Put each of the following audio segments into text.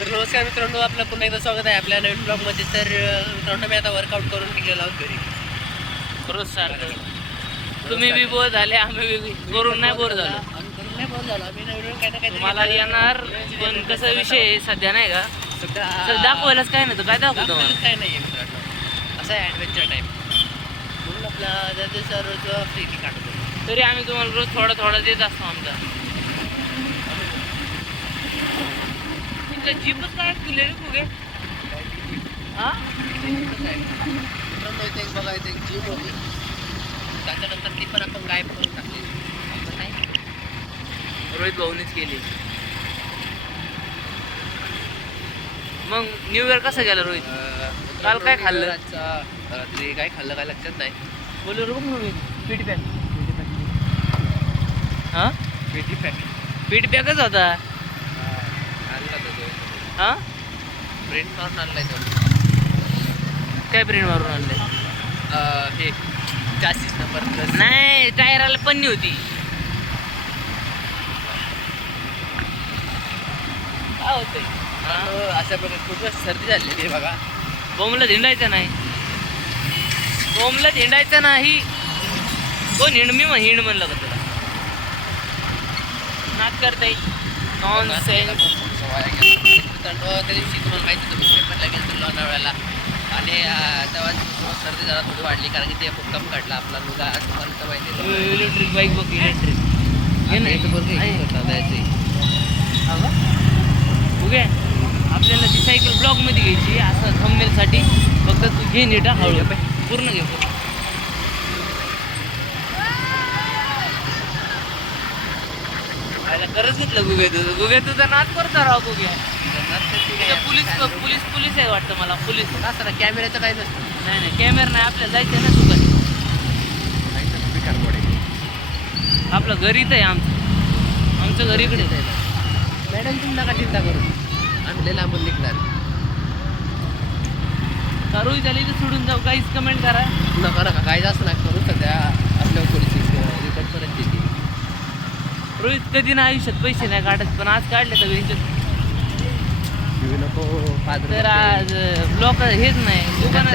तर नमस्कार मित्रांनो, आपलं पुन्हा एकदा स्वागत आहे आपल्या नवीन ब्लॉगमध्ये. तर मित्रांनो, मी आता वर्कआउट करून निघलेलो आहोत घरी. रोज सारखं तुम्ही बी बोर झाले, आम्ही बी करून नाही बोर झालो. आम्ही करून नाही बोर झालो. आम्ही नवीन काही ना काही मला येणार, पण कसा विषय आहे सध्या नाही का, सध्या दाखवायलाच काय नाही तर काय दाखवतो मला. काय नाही आहे मित्रांनो, असं आहे ॲडव्हेंचर टाईम. म्हणून आपला जर रोज फ्री काढतो. तरी आम्ही तुम्हाला रोज थोडा थोडा देत असतो आमचा. जीपच काय केले बघे. हा मित्रांनो, इथे एक बघा, इथे एक जिम होती. त्याच्यानंतर ती पण आपण गायब करून टाकली. आपण नाही, रोहित भाऊनीच केली. मग न्यू इयर कसा गेला रोहित? काल काय खाल्लं? ते काय खाल्लं काय लक्षात नाही. बोलू बघ रोहित. PT pack. हा पेटी पॅक पीटी पॅकच होता. आणला तो हा प्रिंट मारून आणलाय तो. काय प्रिंट मारून आणले? हे 40 नंबर प्लस. नाही, टायराला पन्नी होती. काय होतंय? अशा प्रकारे खूपच सर्दी झालेली आहे बघा. बोमला हिंडायचं नाही, बोमला हिंडायचं नाही. कोण हिंड? मी हिंड म्हणलं का तुला? नाच करताय नॉनसेन्स. मित्रांनो, त्या दिवशी तुम्हाला माहिती होतं, मी पेपरला गेलो लोणावळ्याला. आणि तेव्हा सर्दी जरा थोडी वाढली, कारण की ते भूकंप काढला आपला मुलगा. असं माहिती इलेक्ट्रिक बाईक बघ, इलेक्ट्रिक उगे. आपल्याला ती सायकल ब्लॉकमध्ये घ्यायची, असं थंबनेलसाठी. फक्त तू घे नीट, हळू पूर्ण घे. खरंच घेतलं गुगे तुझं. गुगे तुझा नाच करता राव गुगे. पोलीस पोलीस पोलीस आहे वाटतं मला. पोलीस असं ना, कॅमेऱ्याचं काही नसतं. नाही नाही, कॅमेरा नाही. आपल्याला जायचं ना दुकान. आपलं घरी तर आहे आमचं घरी इकडे. मॅडम, तुम्ही नका चिंता करू, आम्ही लय लांबून निघणार. करू त्याला इथे सोडून जाऊ. काहीच कमेंट करा नका काय जास्त नका करू. सध्या आपल्या पोलिस रिपोर्ट परत देते. रोहित कधी ना आयुष्यात पैसे नाही काढत, पण आज काढले तर नको. तर आज ब्लॉक हेच नाही दुकानात.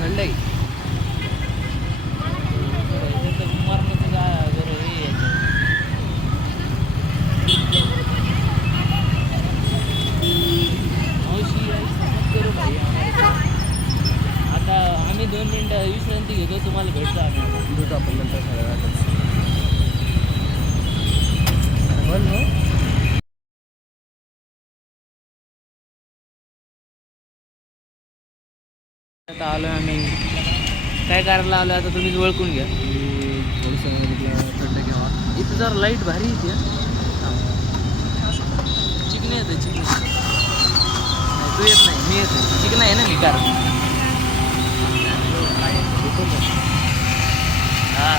थंड आहे. आता आम्ही 2 मिनिटं विश्रांती घेतो, तुम्हाला भेटतो आम्ही. भेटू आपण नंतर बोल ना. आता आलो आम्ही. काय करायला आलो आता तुम्हीच ओळखून घ्या. थंड घ्यावा. इथं जरा लाईट भारी येते. चिकन येतं, चिकन. नाही, तू येत नाही, मी येतो. चिकन आहे ना मी कार.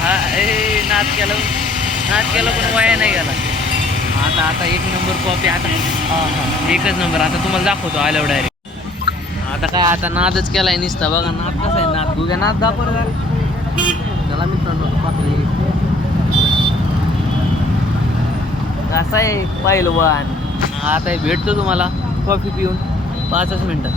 हा ए नाच केलं पण वाया नाही गेला. आता 1 नंबर कॉपी. आता एकच नंबर. आता तुम्हाला दाखवतो आल्यावर डायरेक्ट. आता काय, आता नादच केलाय नुसता. बघा नाद कसा आहे. नाद गुग्या नाद दाखव त्याला मित्रांनो कसा आहे पहिलवान. आता भेटतो तुम्हाला कॉफी पिऊन 5 मिनिटात.